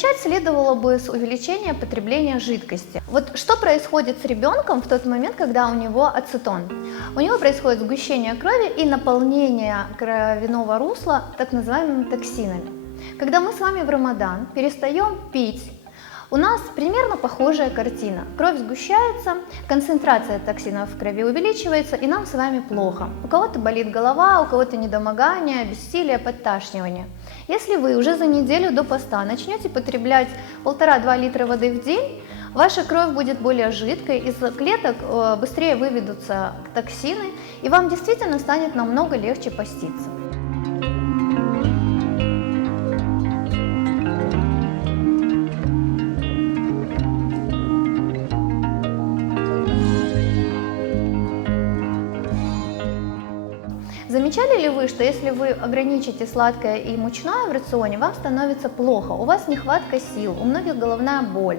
начать следовало бы с увеличения потребления жидкости. Вот что происходит с ребенком в тот момент, когда у него ацетон? У него происходит сгущение крови и наполнение кровяного русла так называемыми токсинами. Когда мы с вами в Рамадан перестаем пить, у нас примерно похожая картина. Кровь сгущается, концентрация токсинов в крови увеличивается, и нам с вами плохо. У кого-то болит голова, у кого-то недомогание, бессилие, подташнивание. Если вы уже за неделю до поста начнете потреблять 1,5-2 литра воды в день, ваша кровь будет более жидкой, из клеток быстрее выведутся токсины, и вам действительно станет намного легче поститься. Замечали ли вы, что если вы ограничите сладкое и мучное в рационе, вам становится плохо, у вас нехватка сил, у многих головная боль,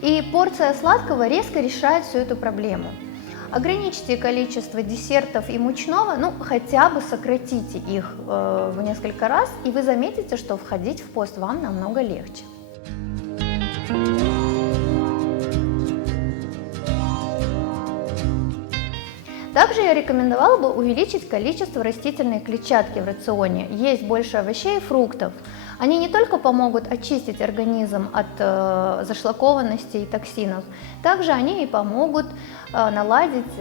и порция сладкого резко решает всю эту проблему? Ограничьте количество десертов и мучного, хотя бы сократите их в несколько раз, и вы заметите, что входить в пост вам намного легче. Также я рекомендовала бы увеличить количество растительной клетчатки в рационе, есть больше овощей и фруктов. Они не только помогут очистить организм от зашлакованности и токсинов, также они и помогут наладить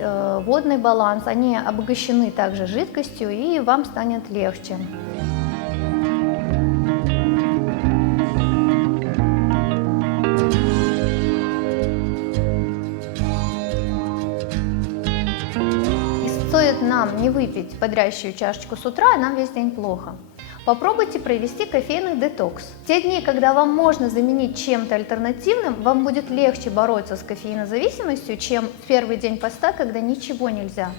водный баланс, они обогащены также жидкостью, и вам станет легче. Стоит нам не выпить бодрящую чашечку с утра, и нам весь день плохо. Попробуйте провести кофейный детокс. В те дни, когда вам можно заменить чем-то альтернативным, вам будет легче бороться с кофеинозависимостью, чем в первый день поста, когда ничего нельзя.